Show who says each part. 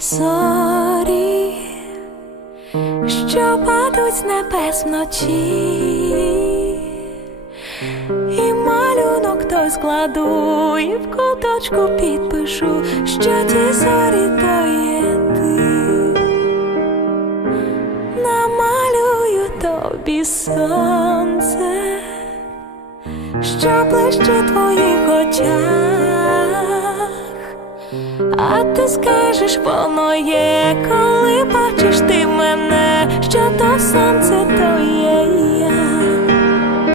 Speaker 1: Зорі, що падуть з небес вночі і малюнок той складу, і в куточку підпишу, що ті зорі то є ти. Намалюю тобі сонце, що плеще твоїх очах. А ти скажеш воно є, коли бачиш ти мене, що то сонце то є.